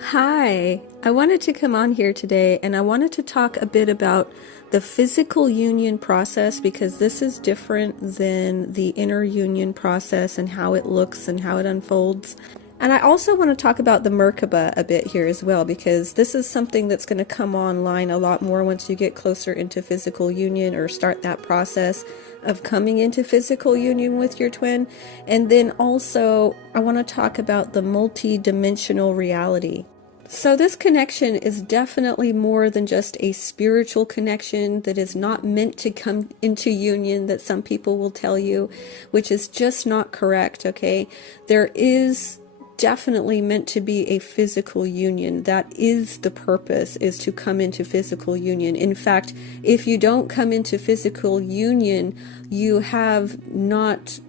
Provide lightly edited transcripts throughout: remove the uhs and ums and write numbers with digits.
Hi, I wanted to come on here today and I wanted to talk a bit about the physical union process because this is different than the inner union process and how it looks and how it unfolds. And I also want to talk about the Merkaba a bit here as well because this is something that's going to come online a lot more once you get closer into physical union or start that process of coming into physical union with your twin. And then also I want to talk about the multi-dimensional reality. So this connection is definitely more than just a spiritual connection that is not meant to come into union that some people will tell you, which is just not correct, okay? There is definitely meant to be a physical union. That is the purpose, is to come into physical union. In fact, if you don't come into physical union, you have not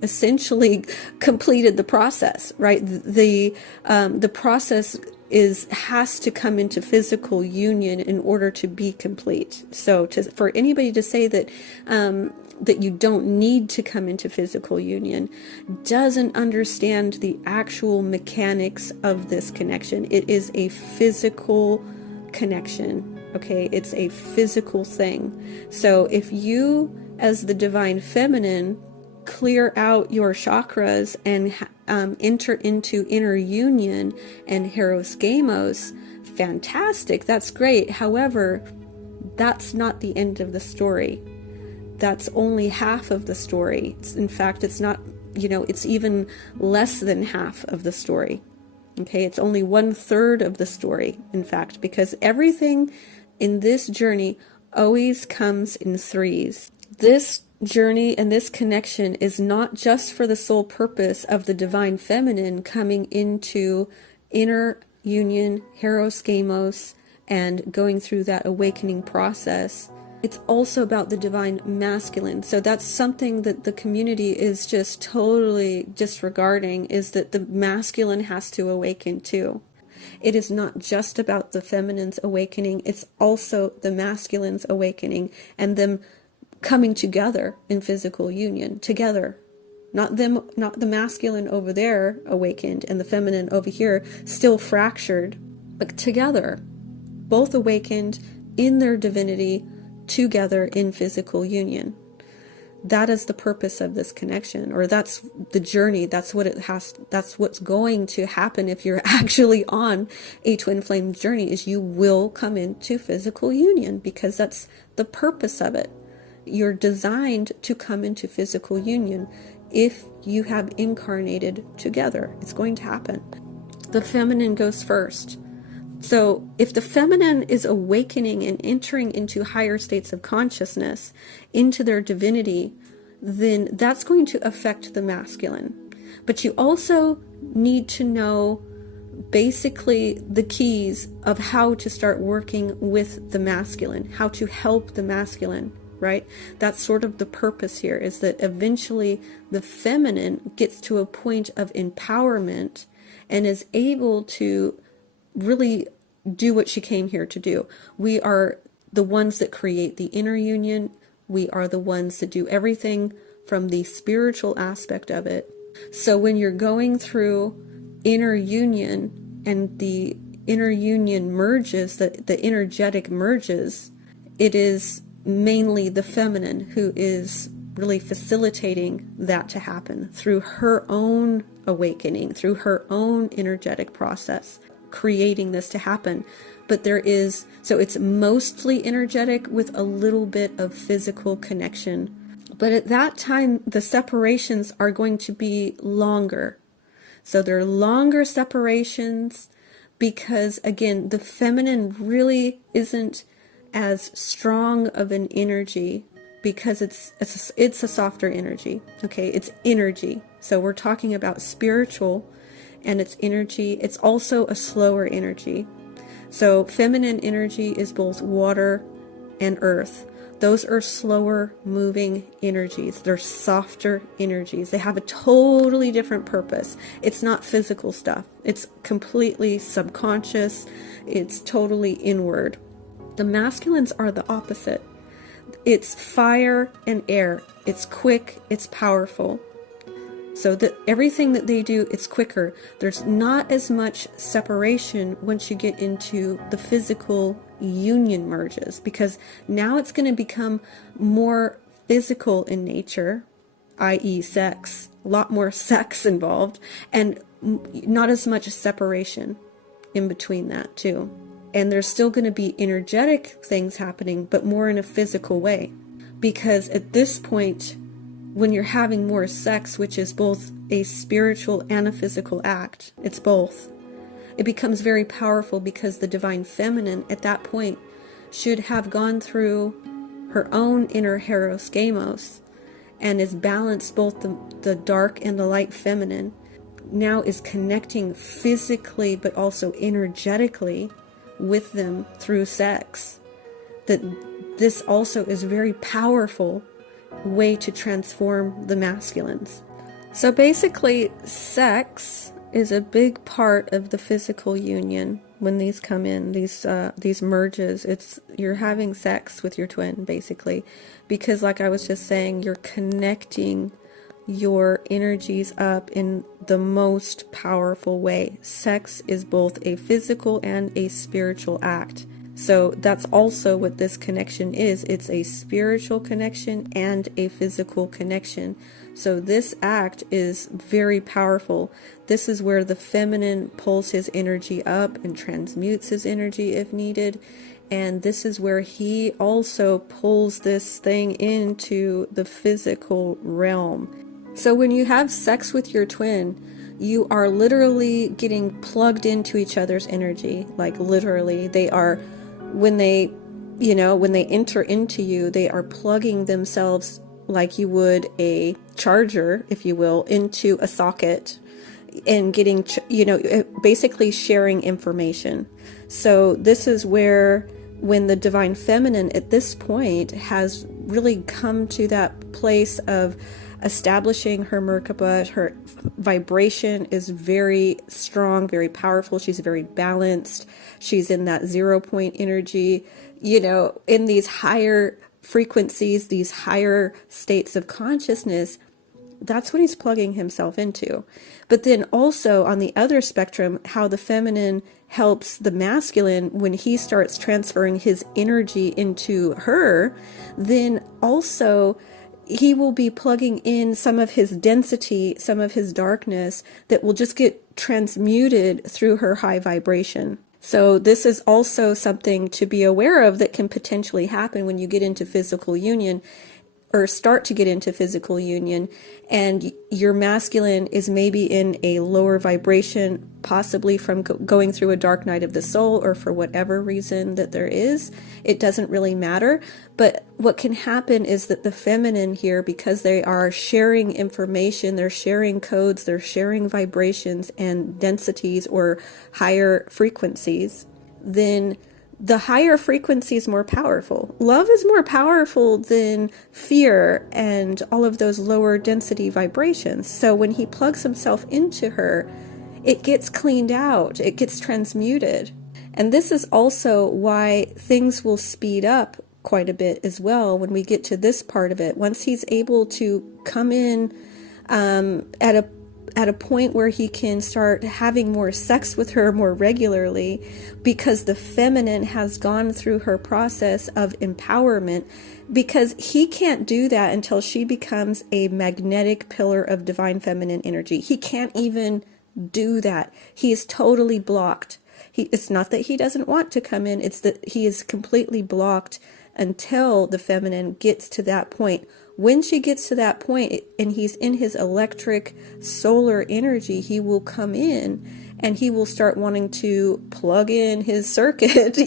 essentially completed the process, right? The process has to come into physical union in order to be complete. So for anybody to say that that you don't need to come into physical union doesn't understand the actual mechanics of this connection. It is a physical connection, okay? It's a physical thing. So if you, as the divine feminine, clear out your chakras and enter into inner union and Heros Gamos, fantastic, that's great. However, that's not the end of the story. That's only half of the story. In fact, it's not, it's even less than half of the story. Okay, it's only 1/3 of the story, in fact, because everything in this journey always comes in threes. This journey and this connection is not just for the sole purpose of the divine feminine coming into inner union, Heros Gamos, and going through that awakening process. It's also about the divine masculine. So that's something that the community is just totally disregarding, is that the masculine has to awaken too. It is not just about the feminine's awakening, it's also the masculine's awakening and them coming together in physical union, together. Not the masculine over there awakened and the feminine over here still fractured, but together, both awakened in their divinity, together in physical union. That is the purpose of this connection, or that's the journey. That's what's going to happen if you're actually on a twin flame journey, is you will come into physical union because that's the purpose of it. You're designed to come into physical union if you have incarnated together. It's going to happen. The feminine goes first. So if the feminine is awakening and entering into higher states of consciousness, into their divinity, then that's going to affect the masculine. But you also need to know basically the keys of how to start working with the masculine, how to help the masculine, right? That's sort of the purpose here, is that eventually the feminine gets to a point of empowerment and is able to really do what she came here to do. We are the ones that create the inner union. We are the ones that do everything from the spiritual aspect of it. So when you're going through inner union and the inner union merges, the energetic merges, it is mainly the feminine who is really facilitating that to happen through her own awakening, through her own energetic process, creating this to happen. But so it's mostly energetic with a little bit of physical connection. But at that time, the separations are going to be longer. So they're longer separations because, again, the feminine really isn't as strong of an energy because it's a softer energy. Okay, it's energy. So we're talking about spiritual and its energy. It's also a slower energy. So feminine energy is both water and earth. Those are slower moving energies. They're softer energies. They have a totally different purpose. It's not physical stuff. It's completely subconscious. It's totally inward. The masculines are the opposite. It's fire and air. It's quick. It's powerful. So that everything that they do, it's quicker. There's not as much separation once you get into the physical union merges, because now it's going to become more physical in nature, i.e. sex, a lot more sex involved, and not as much separation in between that too. And there's still going to be energetic things happening, but more in a physical way. Because at this point, when you're having more sex, which is both a spiritual and a physical act, it's both, it becomes very powerful, because the divine feminine at that point should have gone through her own inner Heros Gamos and is balanced both the dark and the light feminine, now is connecting physically but also energetically with them through sex. That this also is a very powerful way to transform the masculines. So basically, sex is a big part of the physical union. When these come in, these merges, you're having sex with your twin, basically, because like I was just saying, you're connecting your energies up in the most powerful way. Sex is both a physical and a spiritual act. So that's also what this connection is. It's a spiritual connection and a physical connection. So this act is very powerful. This is where the feminine pulls his energy up and transmutes his energy if needed. And this is where he also pulls this thing into the physical realm. So when you have sex with your twin, you are literally getting plugged into each other's energy. Like literally, they are, when they enter into you, they are plugging themselves like you would a charger, if you will, into a socket and getting, basically sharing information. So this is where, when the divine feminine at this point has really come to that place of establishing her Merkaba, her vibration is very strong, very powerful. She's very balanced. She's in that 0 point energy, in these higher frequencies, these higher states of consciousness. That's what he's plugging himself into. But then also on the other spectrum, how the feminine helps the masculine when he starts transferring his energy into her, then also he will be plugging in some of his density, some of his darkness that will just get transmuted through her high vibration. So this is also something to be aware of that can potentially happen when you get into physical union, or start to get into physical union, and your masculine is maybe in a lower vibration, possibly from going through a dark night of the soul, or for whatever reason that there is. It doesn't really matter. But what can happen is that the feminine here, because they are sharing information, they're sharing codes, they're sharing vibrations and densities or higher frequencies, then the higher frequency is more powerful. Love is more powerful than fear and all of those lower density vibrations. So when he plugs himself into her, it gets cleaned out, it gets transmuted. And this is also why things will speed up quite a bit as well when we get to this part of it. Once he's able to come in at a point where he can start having more sex with her more regularly, because the feminine has gone through her process of empowerment, because he can't do that until she becomes a magnetic pillar of divine feminine energy. He can't even do that. He is totally blocked. It's not that he doesn't want to come in, it's that he is completely blocked until the feminine gets to that point. When she gets to that point and he's in his electric solar energy, he will come in and he will start wanting to plug in his circuit,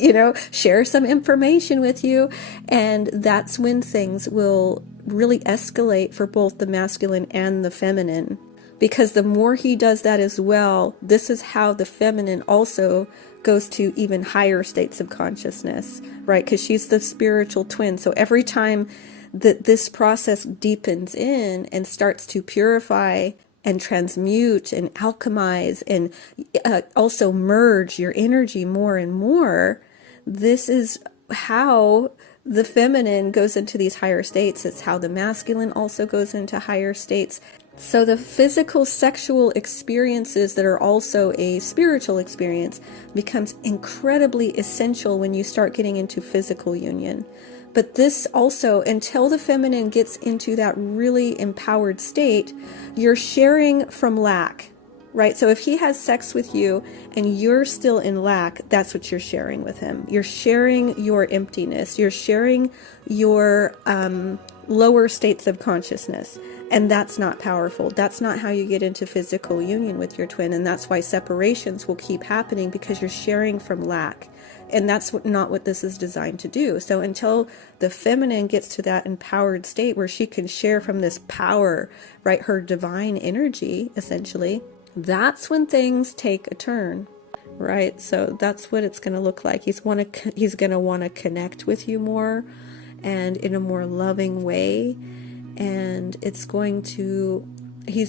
share some information with you. And that's when things will really escalate for both the masculine and the feminine. Because the more he does that as well, this is how the feminine also goes to even higher states of consciousness, right? Because she's the spiritual twin. So every time that this process deepens in and starts to purify and transmute and alchemize and also merge your energy more and more, this is how the feminine goes into these higher states. It's how the masculine also goes into higher states. So the physical sexual experiences that are also a spiritual experience becomes incredibly essential when you start getting into physical union. But this also, until the feminine gets into that really empowered state, you're sharing from lack, right? So if he has sex with you and you're still in lack, that's what you're sharing with him. You're sharing your emptiness. You're sharing your lower states of consciousness. And that's not powerful. That's not how you get into physical union with your twin. And that's why separations will keep happening, because you're sharing from lack. And that's not what this is designed to do. So until the feminine gets to that empowered state where she can share from this power, right, her divine energy, essentially, that's when things take a turn, right? So that's what it's going to look like. He's going to want to connect with you more and in a more loving way. And he's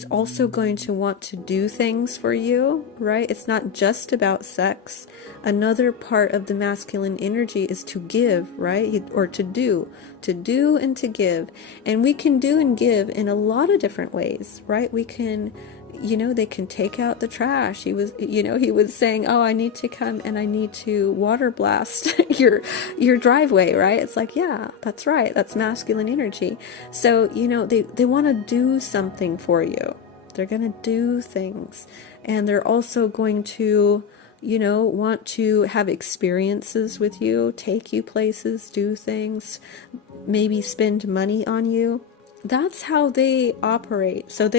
also going to want to do things for you, right? It's not just about sex. Another part of the masculine energy is to give, right? Or to do and to give. And we can do and give in a lot of different ways, right? We can, they can take out the trash. He was saying, oh, I need to come and I need to water blast your driveway, right? It's like, yeah, that's right. That's masculine energy. So, they want to do something for you. They're going to do things. And they're also going to, want to have experiences with you, take you places, do things, maybe spend money on you. That's how they operate. So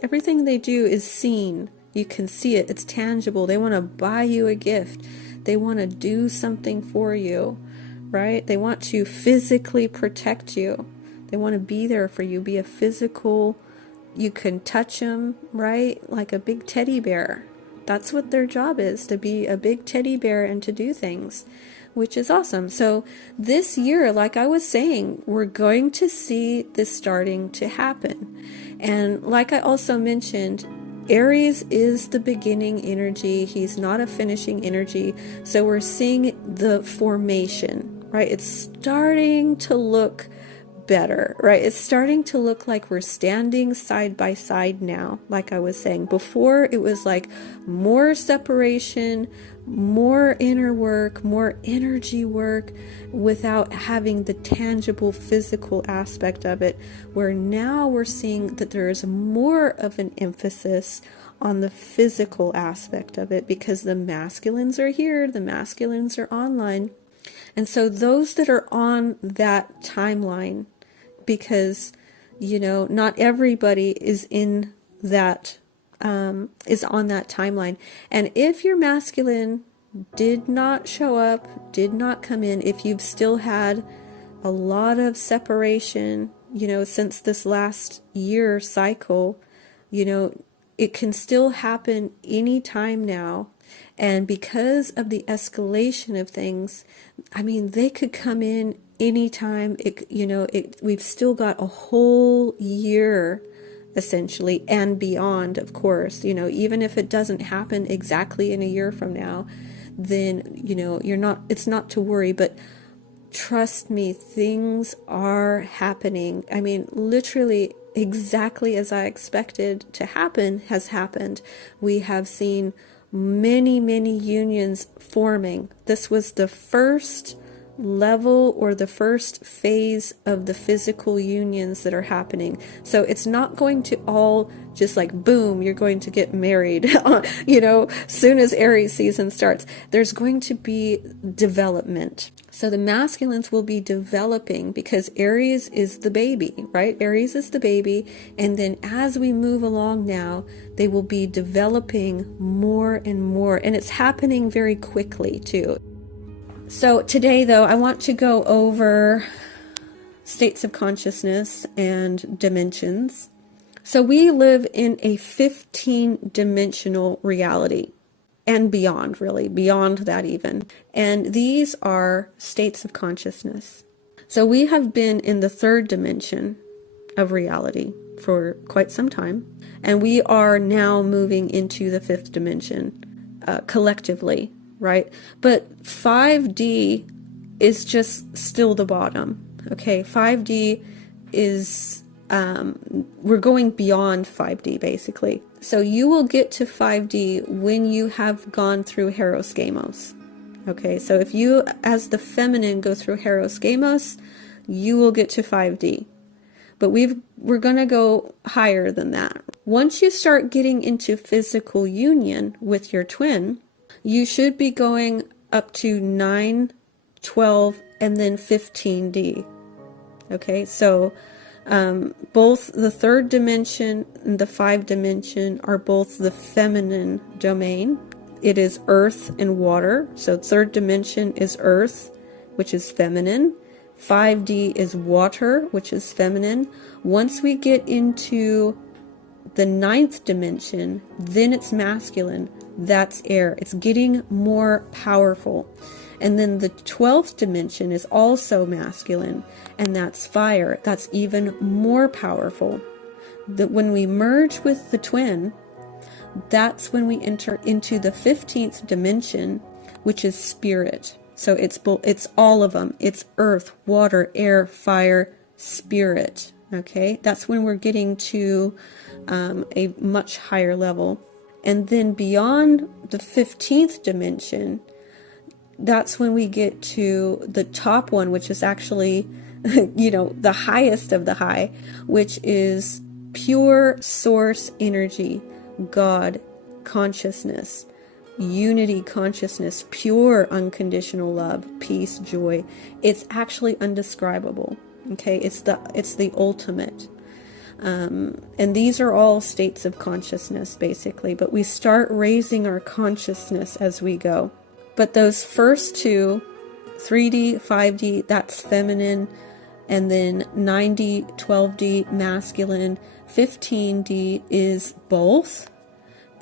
everything they do is seen. You can see it. It's tangible. They want to buy you a gift. They want to do something for you, right? They want to physically protect you. They want to be there for you, be a physical, you can touch them, right? Like a big teddy bear. That's what their job is, to be a big teddy bear and to do things, which is awesome. So this year, like I was saying, we're going to see this starting to happen. And like I also mentioned, Aries is the beginning energy. He's not a finishing energy. So we're seeing the formation, right? It's starting to look better, right? It's starting to look like we're standing side by side now. Like I was saying before, it was like more separation, more inner work, more energy work without having the tangible physical aspect of it, where now we're seeing that there is more of an emphasis on the physical aspect of it, because the masculines are here, the masculines are online. And so those that are on that timeline, because, not everybody is in that, is on that timeline. And if your masculine did not show up, did not come in, if you've still had a lot of separation, since this last year cycle, it can still happen anytime now. And because of the escalation of things, they could come in anytime. We've still got a whole year, essentially, and beyond, of course. Even if it doesn't happen exactly in a year from now, then, it's not to worry. But trust me, things are happening. Literally exactly as I expected to happen has happened. We have seen many, many unions forming. This was the first level or the first phase of the physical unions that are happening. So it's not going to all just like boom, you're going to get married, soon as Aries season starts. There's going to be development. So the masculines will be developing, because Aries is the baby, right? Aries is the baby. And then as we move along now, they will be developing more and more. And it's happening very quickly too. So today, though, I want to go over states of consciousness and dimensions. So we live in a 15-dimensional reality, and beyond, really, beyond that even. And these are states of consciousness. So we have been in the third dimension of reality for quite some time, and we are now moving into the fifth dimension collectively, right? But 5D is just still the bottom, okay? 5D is we're going beyond 5D basically. So you will get to 5D when you have gone through Hieros Gamos. Okay, so if you as the feminine go through Hieros Gamos, you will get to 5D. But we're going to go higher than that. Once you start getting into physical union with your twin, you should be going up to 9, 12, and then 15D. Okay, so both the third dimension and the 5 dimension are both the feminine domain. It is earth and water. So third dimension is earth, which is feminine. 5D is water, which is feminine. Once we get into the 9th dimension, then it's masculine. That's air. It's getting more powerful. And then the 12th dimension is also masculine, and that's fire. That's even more powerful. That when we merge with the twin, that's when we enter into the 15th dimension, which is spirit. So it's all of them. It's earth, water, air, fire, spirit. Okay, that's when we're getting to a much higher level. And then beyond the 15th dimension, that's when we get to the top one, which is actually, the highest of the high, which is pure source energy, God, consciousness, unity consciousness, pure unconditional love, peace, joy. It's actually undescribable. Okay, it's the ultimate. And these are all states of consciousness, basically, but we start raising our consciousness as we go. But those first two, 3D, 5D, that's feminine, and then 9D, 12D, masculine, 15D is both,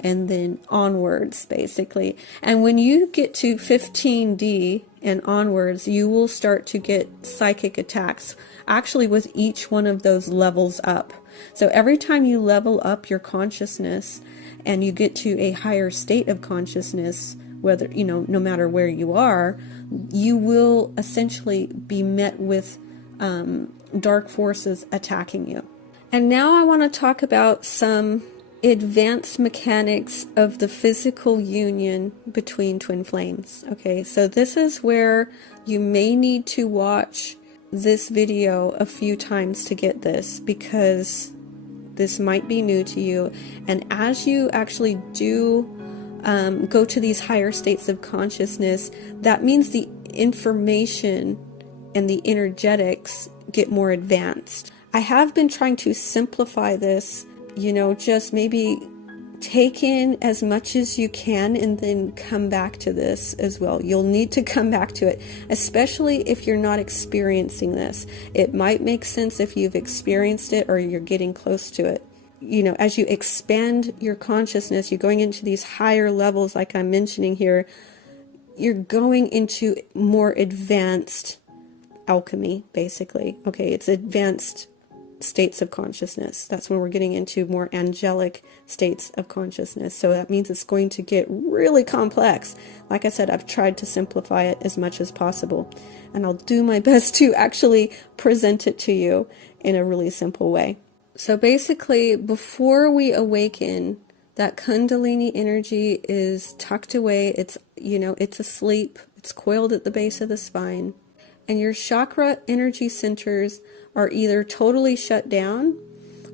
and then onwards, basically. And when you get to 15D and onwards, you will start to get psychic attacks, actually with each one of those levels up. So every time you level up your consciousness and you get to a higher state of consciousness, whether, no matter where you are, you will essentially be met with dark forces attacking you. And now I want to talk about some advanced mechanics of the physical union between twin flames. Okay, so this is where you may need to watch this video a few times to get this, because this might be new to you. And as you actually do go to these higher states of consciousness, that means the information and the energetics get more advanced. I have been trying to simplify this, just maybe take in as much as you can and then come back to this as well. You'll need to come back to it, especially if you're not experiencing this. It might make sense if you've experienced it or you're getting close to it. As you expand your consciousness, you're going into these higher levels, like I'm mentioning here, you're going into more advanced alchemy, basically. Okay, it's advanced states of consciousness. That's when we're getting into more angelic states of consciousness. So that means it's going to get really complex. Like I said, I've tried to simplify it as much as possible, and I'll do my best to actually present it to you in a really simple way. So basically, before we awaken, that Kundalini energy is tucked away. It's asleep. It's coiled at the base of the spine. And your chakra energy centers are either totally shut down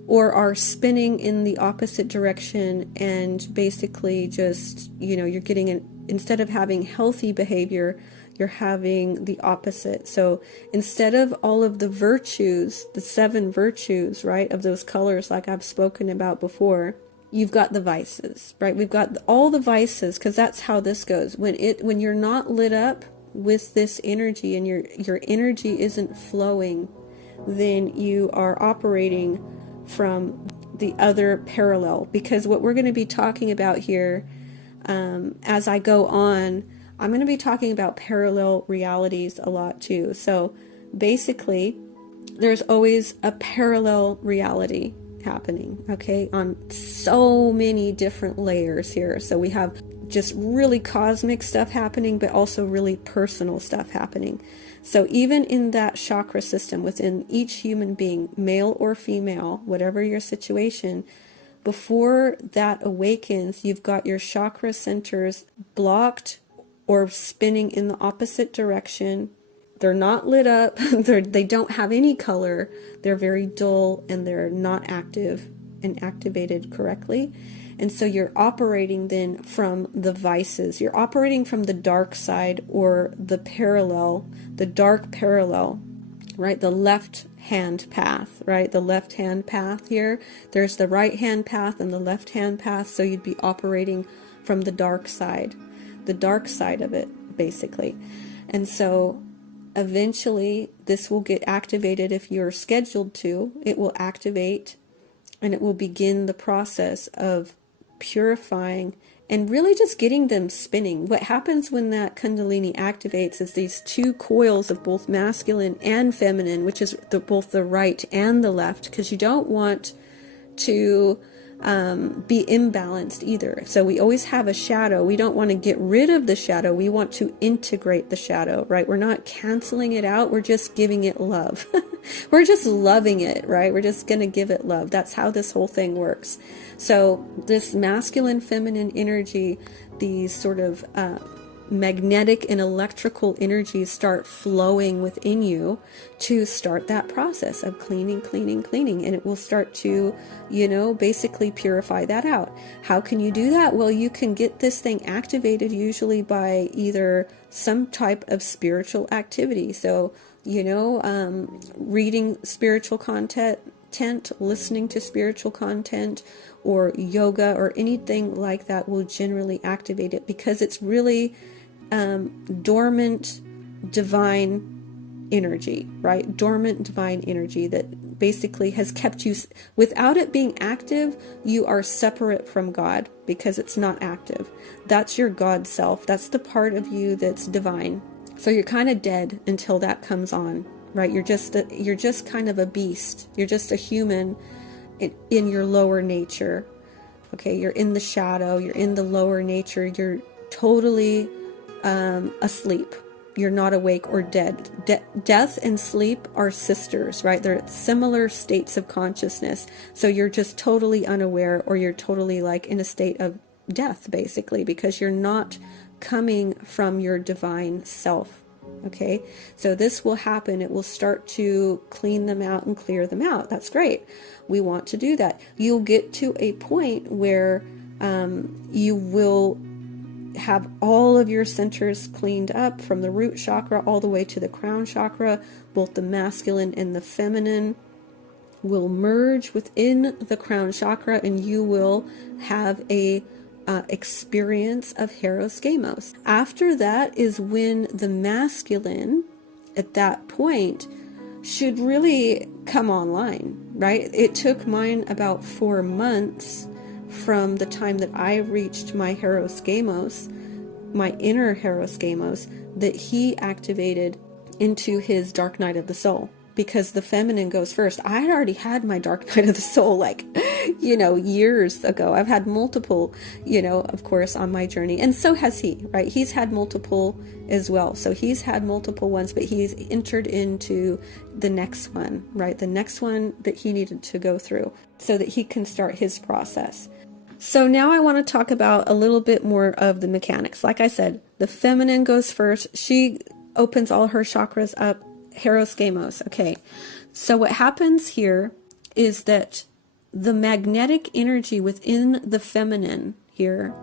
or are spinning in the opposite direction, and basically just, you're getting instead of having healthy behavior, you're having the opposite. So instead of all of the virtues, the 7 virtues, right, of those colors like I've spoken about before, you've got the vices, right? We've got all the vices, because that's how this goes. When you're not lit up with this energy and your energy isn't flowing, then you are operating from the other parallel. Because what we're going to be talking about here, as I go on, I'm going to be talking about parallel realities a lot too. So basically, there's always a parallel reality happening, okay, on so many different layers here. So we have just really cosmic stuff happening, but also really personal stuff happening. So even in that chakra system within each human being, male or female, whatever your situation, before that awakens, you've got your chakra centers blocked or spinning in the opposite direction. They're not lit up. They don't have any color. They're very dull and they're not active and activated correctly. And so you're operating then from the vices. You're operating from the dark side, or the parallel, the dark parallel, right? The left hand path, right? The left hand path here. There's the right hand path and the left hand path. So you'd be operating from the dark side of it, basically. And so eventually this will get activated if you're scheduled to. It will activate and it will begin the process of purifying and really just getting them spinning. What happens when that Kundalini activates is these two coils of both masculine and feminine, which is both the right and the left, because you don't want to be imbalanced either. So we always have a shadow. We don't want to get rid of the shadow. We want to integrate the shadow, right? We're not canceling it out. We're just giving it love. We're just loving it, right? We're just going to give it love. That's how this whole thing works. So this masculine, feminine energy, these sort of magnetic and electrical energies start flowing within you to start that process of cleaning, and it will start to, basically purify that out. How can you do that? Well, you can get this thing activated usually by either some type of spiritual activity. So, reading spiritual content, listening to spiritual content, or yoga or anything like that will generally activate it, because it's really dormant divine energy, right? Dormant divine energy that basically has kept you, without it being active, you are separate from God because it's not active. That's your God self. That's the part of you that's divine. So you're kind of dead until that comes on, right? You're just kind of a beast. You're just a human in your lower nature. Okay, you're in the shadow. You're in the lower nature. You're totally asleep. You're not awake or dead. Death and sleep are sisters, right? They're similar states of consciousness. So you're just totally unaware, or you're totally like in a state of death, basically, because you're not coming from your divine self. Okay, so this will happen. It will start to clean them out and clear them out. That's great. We want to do that. You'll get to a point where you will have all of your centers cleaned up, from the root chakra all the way to the crown chakra. Both the masculine and the feminine will merge within the crown chakra, and you will have a experience of Heros Gamos. After that is when the masculine, at that point, should really come online, right? It took mine about 4 months from the time that I reached my Heros Gamos, my inner Heros Gamos, that he activated into his dark night of the soul, because the feminine goes first. I had already had my dark night of the soul, years ago. I've had multiple, of course, on my journey. And so has he, right? He's had multiple as well. So he's had multiple ones, but he's entered into the next one, right? The next one that he needed to go through so that he can start his process. So now I want to talk about a little bit more of the mechanics. Like I said, the feminine goes first. She opens all her chakras up. Heros Gamos. Okay. So what happens here is that the magnetic energy within the feminine here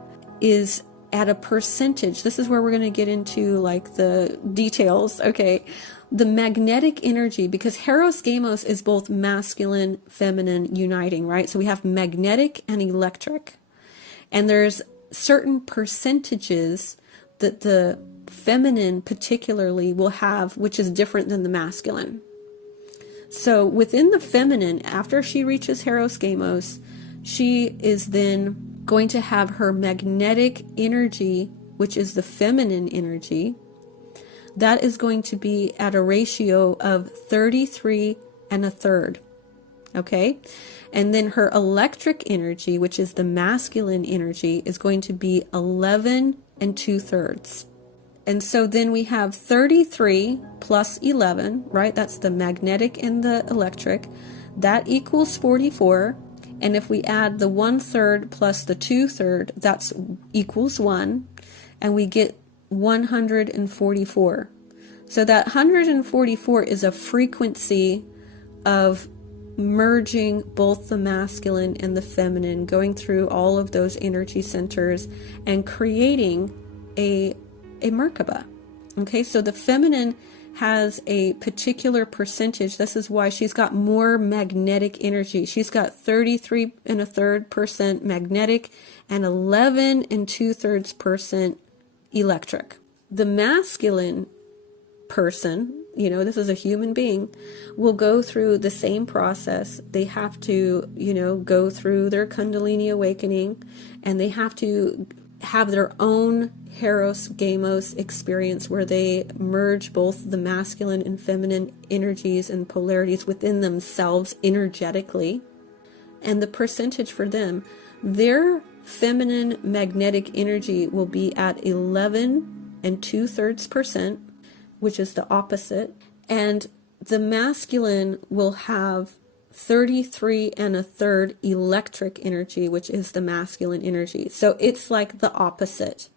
is at a percentage. This is where we're going to get into like the details. Okay. The magnetic energy, because Heros Gamos is both masculine, feminine uniting, right? So we have magnetic and electric. And there's certain percentages that the feminine particularly will have, which is different than the masculine. So within the feminine, after she reaches Heros Gamos, she is then going to have her magnetic energy, which is the feminine energy. That is going to be at a ratio of 33 1/3. Okay. And then her electric energy, which is the masculine energy, is going to be 11 and 2/3. And so then we have 33 plus 11, right? That's the magnetic and the electric. That equals 44. And if we add the 1/3 plus the 2/3, that's equals 1. And we get 144. So that 144 is a frequency of merging both the masculine and the feminine, going through all of those energy centers and creating a Merkaba. Okay, so the feminine has a particular percentage. This is why she's got more magnetic energy. She's got 33.1/3% magnetic and 11.2/3% electric. The masculine person, this is a human being, will go through the same process. They have to, go through their Kundalini awakening, and they have to have their own Heros Gamos experience where they merge both the masculine and feminine energies and polarities within themselves energetically. And the percentage for them, their feminine magnetic energy will be at 11.2/3%, which is the opposite. And the masculine will have 33.1/3 electric energy, which is the masculine energy. So it's like the opposite.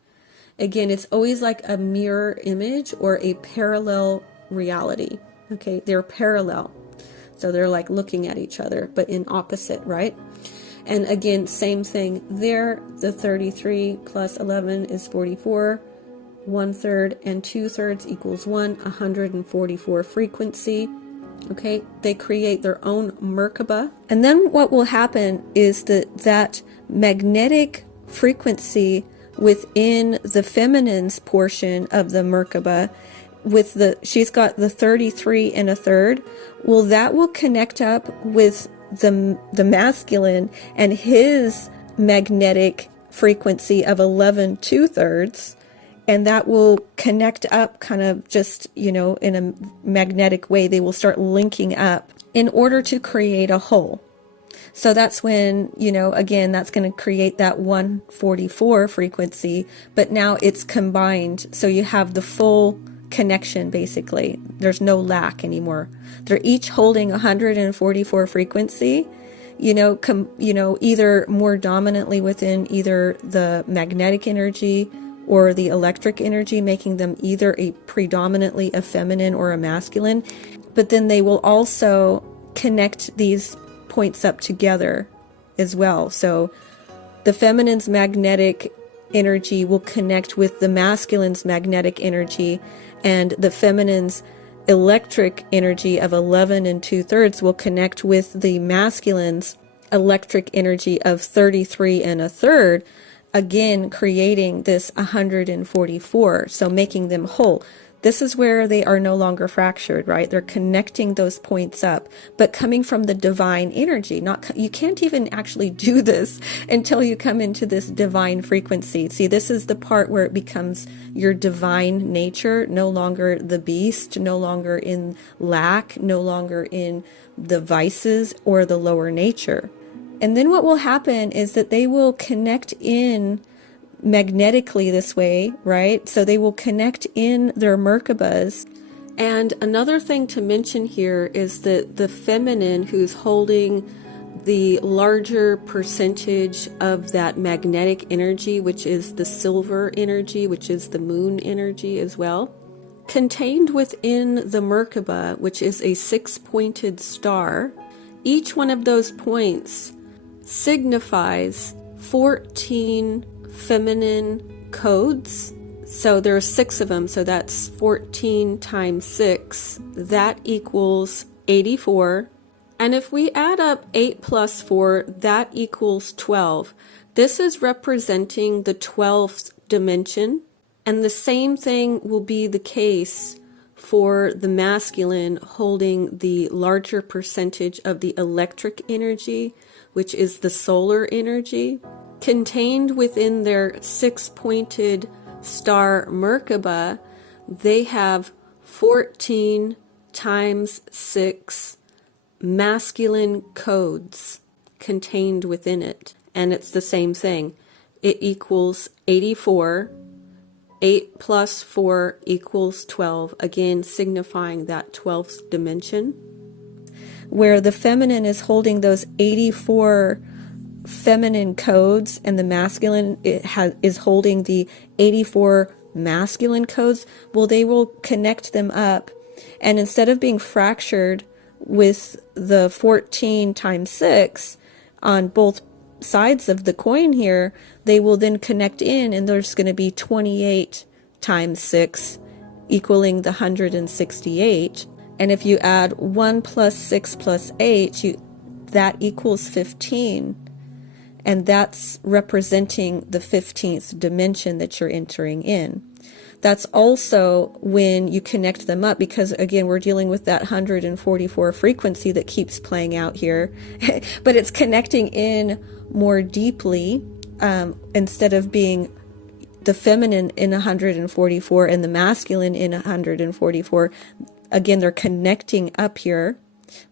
Again, it's always like a mirror image or a parallel reality. Okay, they're parallel. So they're like looking at each other, but in opposite, right? And again, same thing there. The 33 plus 11 is 44. 1/3 and 2/3 equals 144 frequency. Okay, they create their own Merkaba. And then what will happen is that magnetic frequency within the feminine's portion of the Merkaba, she's got the 33.1/3. Well, that will connect up with the masculine and his magnetic frequency of 11.2/3. And that will connect up kind of just, in a magnetic way. They will start linking up in order to create a whole. So that's when, again, that's going to create that 144 frequency, but now it's combined. So you have the full connection, basically. There's no lack anymore. They're each holding 144 frequency, either more dominantly within either the magnetic energy or the electric energy, making them either predominantly a feminine or a masculine. But then they will also connect these points up together as well. So the feminine's magnetic energy will connect with the masculine's magnetic energy, and the feminine's electric energy of 11.2/3 will connect with the masculine's electric energy of 33.1/3, again creating this 144, so making them whole. This is where they are no longer fractured, right? They're connecting those points up, but coming from the divine energy. You can't even actually do this until you come into this divine frequency. See, this is the part where it becomes your divine nature, no longer the beast, no longer in lack, no longer in the vices or the lower nature. And then what will happen is that they will connect in magnetically this way, right? So they will connect in their Merkabas. And another thing to mention here is that the feminine, who's holding the larger percentage of that magnetic energy, which is the silver energy, which is the moon energy as well, contained within the Merkaba, which is a 6-pointed star, each one of those points signifies 14 feminine codes. So there are 6 of them, so that's 14 times 6. That equals 84. And if we add up 8 plus 4, that equals 12. This is representing the 12th dimension. And the same thing will be the case for the masculine, holding the larger percentage of the electric energy, which is the solar energy. Contained within their 6-pointed star Merkaba, they have 14 times 6 masculine codes contained within it. And it's the same thing. It equals 84. 8 plus 4 equals 12. Again, signifying that 12th dimension. Where the feminine is holding those 84 feminine codes and the masculine is holding the 84 masculine codes. Well, they will connect them up. And instead of being fractured with the 14 times 6 on both sides of the coin here, they will then connect in, and there's going to be 28 times 6 equaling the 168. And if you add 1 plus 6 plus 8, that equals 15. And that's representing the 15th dimension that you're entering in. That's also when you connect them up, because again, we're dealing with that 144 frequency that keeps playing out here, but it's connecting in more deeply, instead of being the feminine in 144 and the masculine in 144. Again, they're connecting up here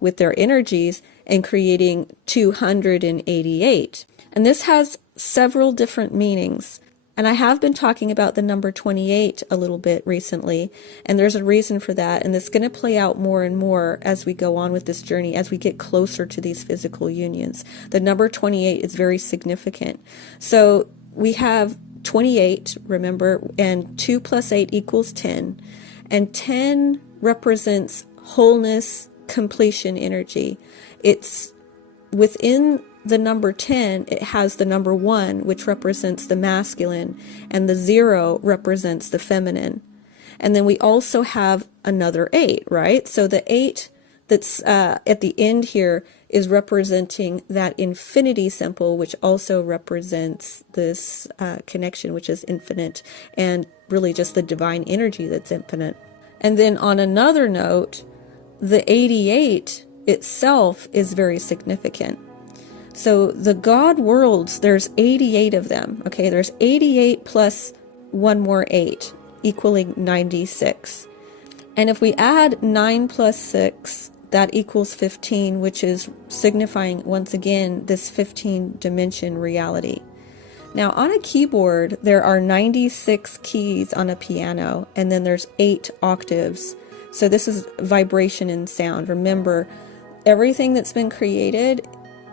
with their energies and creating 288. And this has several different meanings. And I have been talking about the number 28 a little bit recently, and there's a reason for that. And it's going to play out more and more as we go on with this journey, as we get closer to these physical unions. The number 28 is very significant. So we have 28, remember, and 2 plus 8 equals 10. And 10 represents wholeness, completion energy. It's within the number 10, it has the number 1, which represents the masculine, and the 0 represents the feminine. And then we also have another 8, right? So the 8 that's at the end here is representing that infinity symbol, which also represents this connection, which is infinite, and really just the divine energy that's infinite. And then on another note, the 88 itself is very significant. So the God worlds, there's 88 of them. Okay, there's 88 plus one more 8, equaling 96. And if we add 9 plus 6, that equals 15, which is signifying, once again, this 15 dimension reality. Now, on a keyboard, there are 96 keys on a piano, and then there's 8 octaves. So this is vibration and sound. Remember, everything that's been created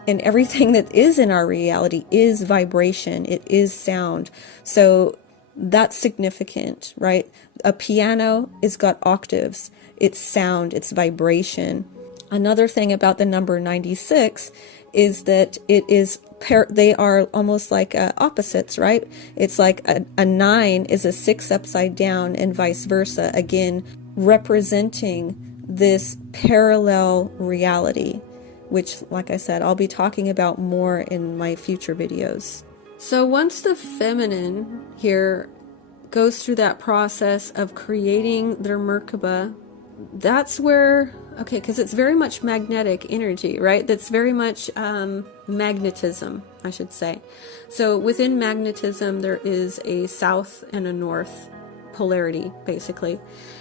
and everything that is in our reality is vibration. It is sound. So that's significant, right? A piano has got octaves. It's sound. It's vibration. Another thing about the number 96 is that it is they are almost like opposites, right? It's like a 9 is a 6 upside down and vice versa. Again, representing this parallel reality, which, like I said, I'll be talking about more in my future videos. So once the feminine here goes through that process of creating their Merkaba, that's where, okay, because it's very much magnetic energy, right? That's very much magnetism, I should say. So within magnetism, there is a south and a north polarity, basically.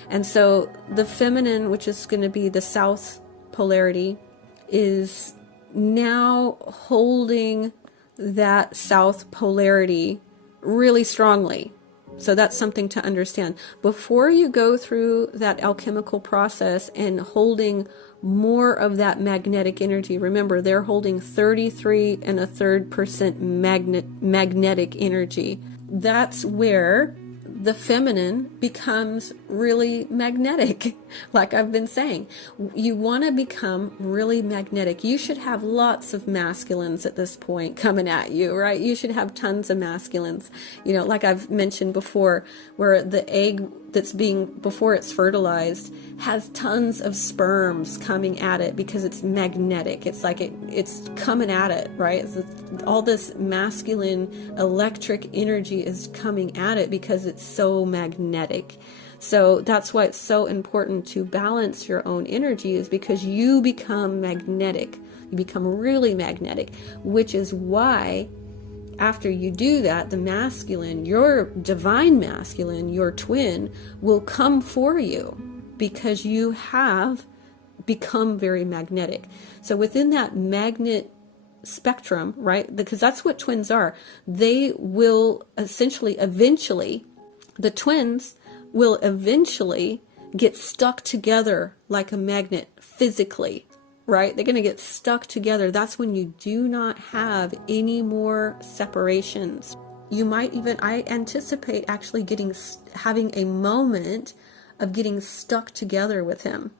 And so the feminine, which is going to be the south polarity, is now holding that south polarity really strongly. So that's something to understand. Before you go through that alchemical process and holding more of that magnetic energy, remember they're holding 33.33% magnetic energy. That's where the feminine becomes really magnetic. Like I've been saying, you want to become really magnetic. You should have lots of masculines at this point coming at you, right? You should have tons of masculines. You know, like I've mentioned before, where the egg that's before it's fertilized has tons of sperms coming at it because it's magnetic. It's like it's coming at it, right? All this masculine electric energy is coming at it because it's so magnetic. So that's why it's so important to balance your own energy, is because you become magnetic. You become really magnetic, which is why after you do that, the masculine, your divine masculine, your twin, will come for you because you have become very magnetic. So within that magnet spectrum, right, because that's what twins are, they will eventually, the twins will eventually get stuck together like a magnet physically, right? They're going to get stuck together. That's when you do not have any more separations. You might even, I anticipate actually having a moment of getting stuck together with him.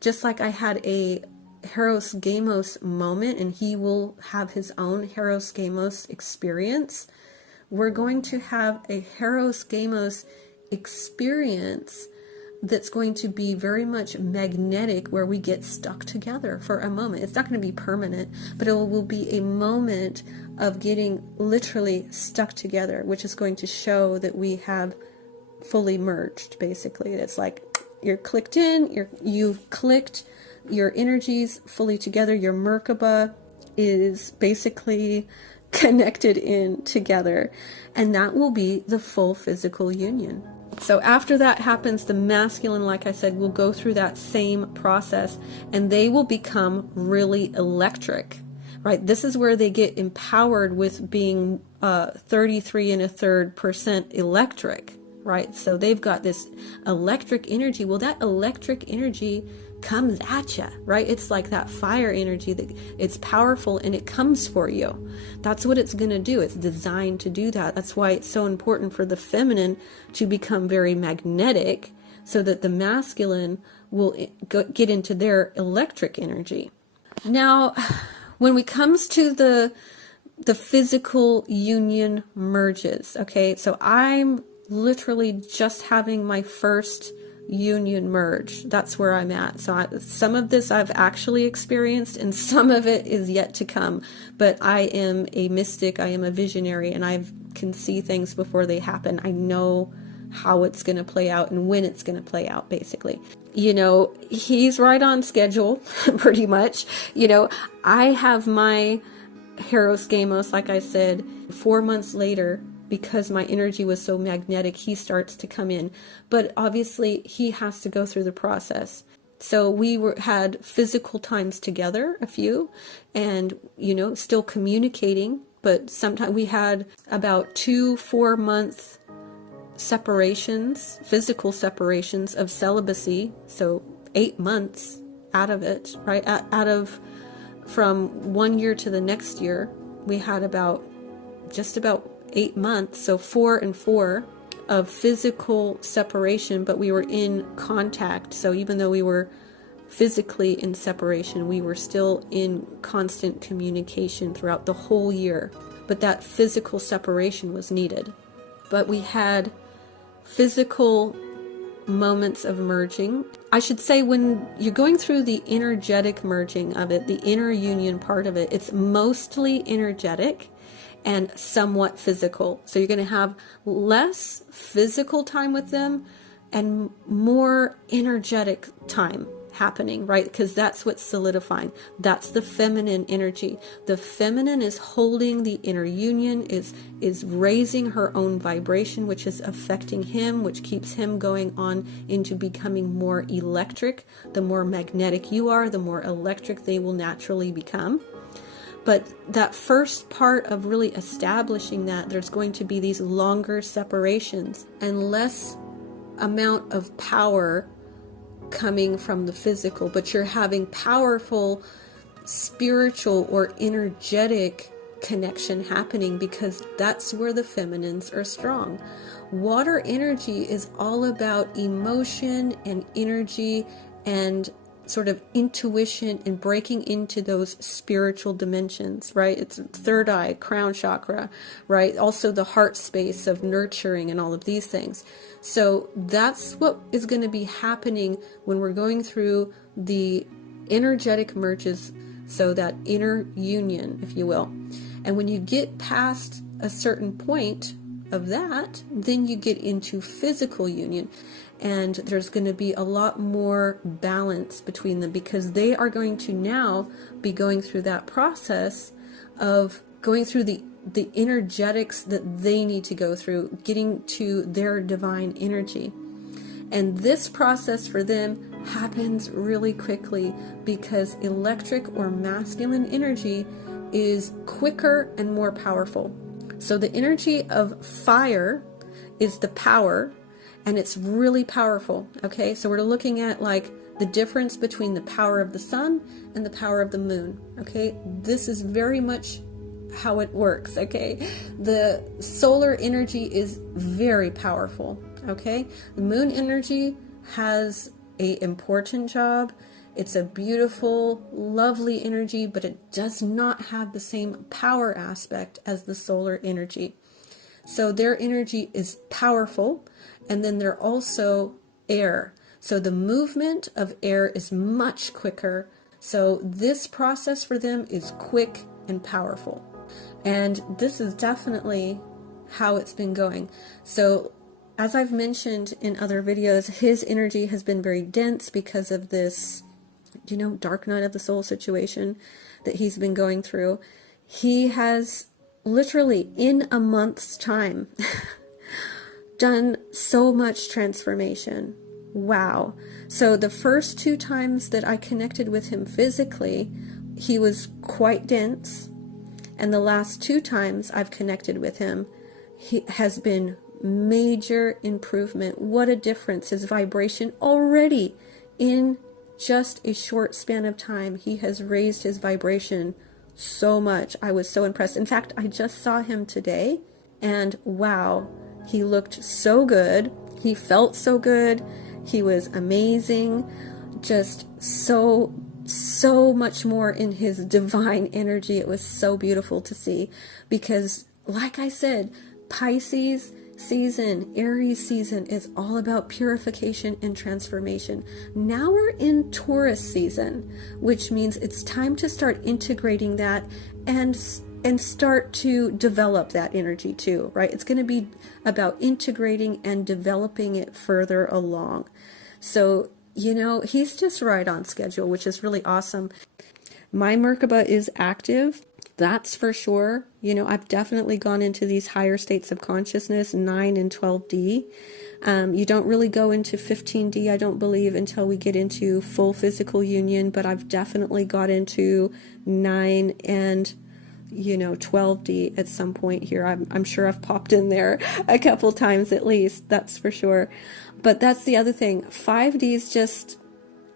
Just like I had a Heros Gamos moment, and he will have his own Heros Gamos experience. We're going to have a Heros Gamos experience that's going to be very much magnetic, where we get stuck together for a moment. It's not going to be permanent, but it will be a moment of getting literally stuck together, which is going to show that we have fully merged, basically. It's like you're clicked in, you've clicked your energies fully together. Your Merkaba is basically connected in together, and that will be the full physical union. So after that happens, the masculine, like I said, will go through that same process, and they will become really electric, right? This is where they get empowered with being 33.33% electric, right? So they've got this electric energy. Well, that electric energy comes at you, right? It's like that fire energy, that it's powerful and it comes for you. That's what it's going to do. It's designed to do that. That's why it's so important for the feminine to become very magnetic, so that the masculine will get into their electric energy. Now, when it comes to the physical union merges, okay, so I'm literally just having my first union merge. That's where I'm at. So some of this I've actually experienced, and some of it is yet to come. But I am a mystic, I am a visionary, and I can see things before they happen. I know how it's going to play out and when it's going to play out, basically. You know, he's right on schedule, pretty much. You know, I have my Heros Gamos, like I said, 4 months later. Because my energy was so magnetic, he starts to come in. But obviously, he has to go through the process. So we had physical times together, a few, and, you know, still communicating. But sometimes we had about 2 4-month separations, physical separations of celibacy. So 8 months out of it, right? From 1 year to the next year, we had just about 8 months, so 4 and 4 of physical separation, but we were in contact. So even though we were physically in separation, we were still in constant communication throughout the whole year. But that physical separation was needed. But we had physical moments of merging. I should say, when you're going through the energetic merging of it, the inner union part of it, it's mostly energetic and somewhat physical. So you're going to have less physical time with them and more energetic time happening, right? Because that's what's solidifying. That's the feminine energy. The feminine is holding the inner union, is raising her own vibration, which is affecting him, which keeps him going on into becoming more electric. The more magnetic you are, the more electric they will naturally become. But that first part of really establishing that, there's going to be these longer separations and less amount of power coming from the physical, but you're having powerful spiritual or energetic connection happening, because that's where the feminines are strong. Water energy is all about emotion and energy and sort of intuition and breaking into those spiritual dimensions, right? It's third eye, crown chakra, right? Also the heart space of nurturing and all of these things. So that's what is going to be happening when we're going through the energetic merges, so that inner union, if you will. And when you get past a certain point of that, then you get into physical union. And there's going to be a lot more balance between them, because they are going to now be going through that process of going through the energetics that they need to go through, getting to their divine energy. And this process for them happens really quickly because electric or masculine energy is quicker and more powerful. So the energy of fire is the power, and it's really powerful. Okay, so we're looking at like the difference between the power of the sun and the power of the moon. Okay, this is very much how it works. Okay, the solar energy is very powerful. Okay, the moon energy has a important job. It's a beautiful, lovely energy, but it does not have the same power aspect as the solar energy. So their energy is powerful, and then they're also air. So the movement of air is much quicker. So this process for them is quick and powerful. And this is definitely how it's been going. So as I've mentioned in other videos, his energy has been very dense because of this, dark night of the soul situation that he's been going through. He has literally in a month's time done so much transformation. Wow. So the first 2 times that I connected with him physically, he was quite dense. And the last 2 times I've connected with him, he has been major improvement. What a difference. His vibration already in just a short span of time, he has raised his vibration so much. I was so impressed. In fact, I just saw him today, and wow, he looked so good. He felt so good. He was amazing. Just so much more in his divine energy. It was so beautiful to see because, like I said, Pisces season, Aries season is all about purification and transformation. Now we're in Taurus season, which means it's time to start integrating that and start to develop that energy too, right? It's going to be about integrating and developing it further along. So, he's just right on schedule, which is really awesome. My Merkaba is active. That's for sure. I've definitely gone into these higher states of consciousness, 9 and 12D. You don't really go into 15D, I don't believe, until we get into full physical union, but I've definitely got into 9 and 12D at some point here. I'm sure I've popped in there a couple times at least, that's for sure. But that's the other thing. 5D is just,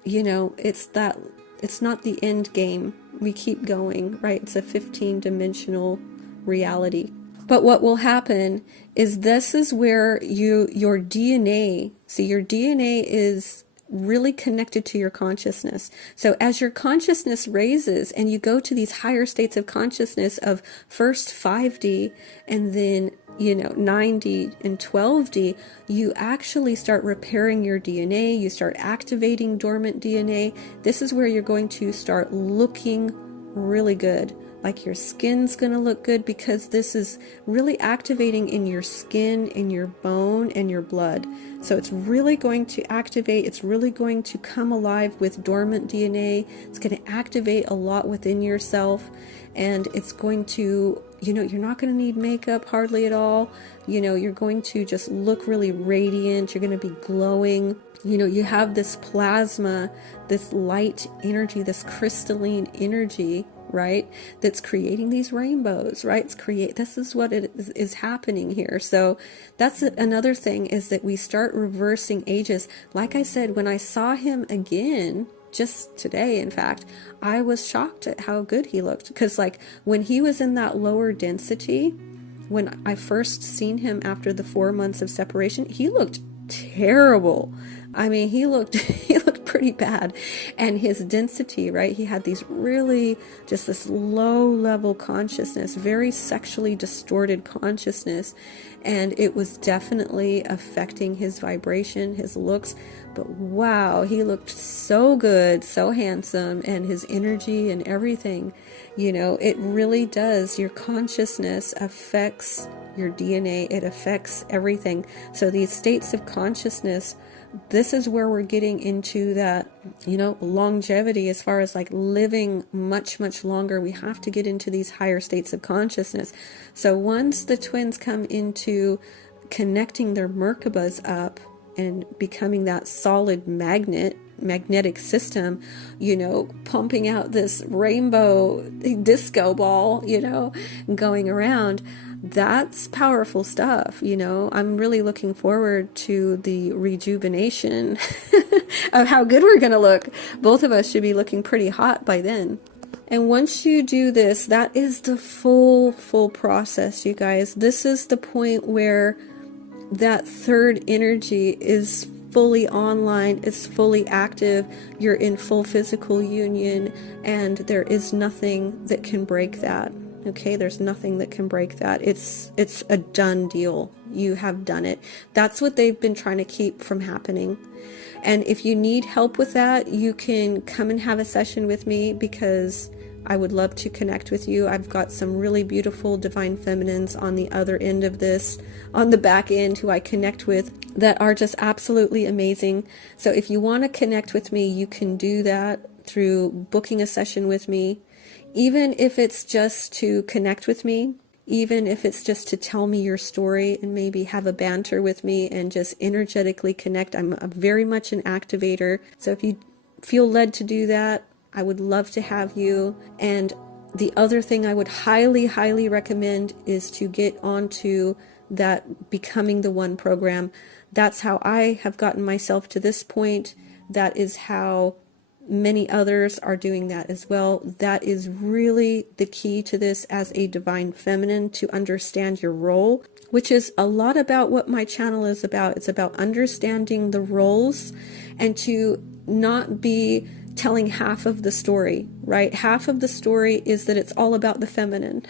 it's not the end game. We keep going, right? It's a 15-dimensional reality. But what will happen is this is where your DNA, your DNA is really connected to your consciousness. So as your consciousness raises and you go to these higher states of consciousness of first 5D and then 9D and 12D, you actually start repairing your DNA, you start activating dormant DNA. This is where you're going to start looking really good. Like your skin's going to look good because this is really activating in your skin, in your bone, and your blood. So it's really going to activate, it's really going to come alive with dormant DNA. It's going to activate a lot within yourself, and it's going to, you're not going to need makeup hardly at all. You're going to just look really radiant. You're going to be glowing. You have this plasma, this light energy, this crystalline energy, right? That's creating these rainbows, right? This is what is happening here. So that's another thing, is that we start reversing ages. Like I said, when I saw him again, just today, in fact, I was shocked at how good he looked. Because like when he was in that lower density, when I first seen him after the 4 months of separation, he looked terrible. I mean, he looked pretty bad. And his density, right? He had these really, just this low level consciousness, very sexually distorted consciousness. And it was definitely affecting his vibration, his looks. But wow, he looked so good, so handsome, and his energy and everything. It really does. Your consciousness affects your DNA. It affects everything. So these states of consciousness, this is where we're getting into that, longevity, as far as like living much, much longer. We have to get into these higher states of consciousness. So once the twins come into connecting their Merkabas up and becoming that solid magnetic system, pumping out this rainbow disco ball, going around. That's powerful stuff. I'm really looking forward to the rejuvenation of how good we're going to look. Both of us should be looking pretty hot by then. And once you do this, that is the full process, you guys. This is the point where that third energy is fully online, it's fully active, you're in full physical union, and there is nothing that can break that. Okay, there's nothing that can break that. It's a done deal. You have done it. That's what they've been trying to keep from happening. And if you need help with that, you can come and have a session with me, because I would love to connect with you. I've got some really beautiful divine feminines on the other end of this, on the back end, who I connect with, that are just absolutely amazing. So if you want to connect with me, you can do that through booking a session with me. Even if it's just to connect with me, even if it's just to tell me your story and maybe have a banter with me and just energetically connect. I'm very much an activator. So if you feel led to do that, I would love to have you. And the other thing I would highly recommend is to get onto that Becoming the One program. That's how I have gotten myself to this point. That is how many others are doing that as well. That is really the key to this as a divine feminine, to understand your role, which is a lot about what my channel is about. It's about understanding the roles and to not be telling half of the story, right? Half of the story is that it's all about the feminine.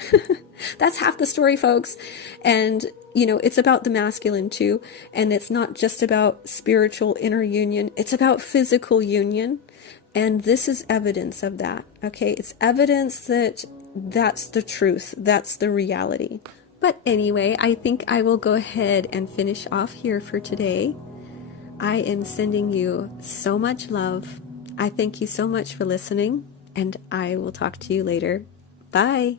That's half the story, folks. And it's about the masculine too. And it's not just about spiritual inner union. It's about physical union. And this is evidence of that, okay? It's evidence that that's the truth. That's the reality. But anyway, I think I will go ahead and finish off here for today. I am sending you so much love. I thank you so much for listening, and I will talk to you later. Bye.